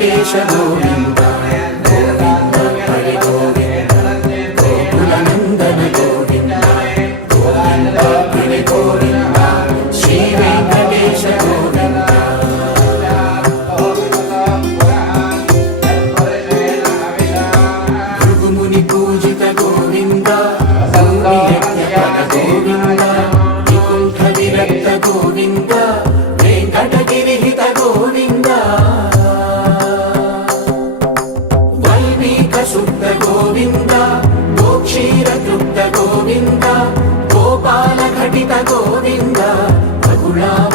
వెంకటేశ గోవింద గోవింద హరి గోవింద గోకులనందన గోవింద గోవింద హరి గోవింద శ్రీ వెంకటేశ గోవింద భృగుముని పూజిత గోవింద గౌరీయజ్ఞపద గోవింద వికుంఠ విరక్త గోవింద వెంకటగిరిహిత గోవింద వల్మీక శుద్ధ గోవింద గోక్షీర తృప్త గోవింద గోపాల ఘటిత గోవింద బహుళావ